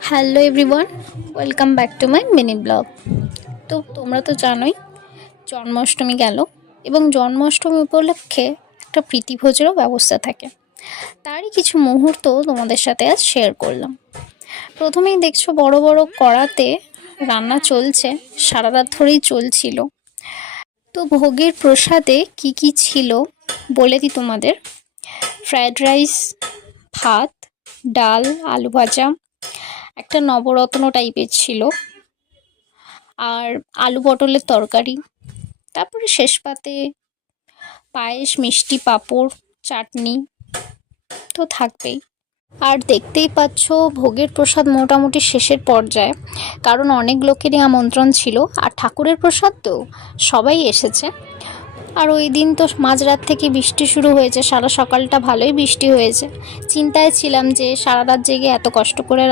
Hello everyone, welcome back to my mini blog. তো তোমরা তো জানোই, জন্মাষ্টমী গেল এবং জন্মাষ্টমী উপলক্ষে একটা প্রীতিভোজেরও ব্যবস্থা থাকে। তারই কিছু মুহূর্ত তোমাদের সাথে আজ শেয়ার করলাম। প্রথমেই দেখছ বড় বড় কড়াতে রান্না চলছে, সারা রাত ধরেই চলছিল। তো ভোগের প্রসাদে কি কি ছিল বলে দিই তোমাদের? ফ্রায়েড রাইস, ভাত, ডাল, আলু ভাজা একটা নবরত্ন টাইপের ছিল। আর আলু পটলের তরকারি, তারপরে শেষ পাতে পায়েস, মিষ্টি, পাঁপড়, চাটনি তো থাকবেই। আর দেখতেই পাচ্ছ, ভোগের প্রসাদ মোটামুটি শেষের পর্যায়ে, কারণ অনেক লোকেরই আমন্ত্রণ ছিল। আর ঠাকুরের প্রসাদ তো সবাই এসেছে। আর ওই দিন তো মাঝরাত থেকে বৃষ্টি শুরু হয়েছে, সারা সকালটা ভালোই বৃষ্টি হয়েছে। চিন্তায় ছিলাম যে সারা রাত জেগে এত কষ্ট করে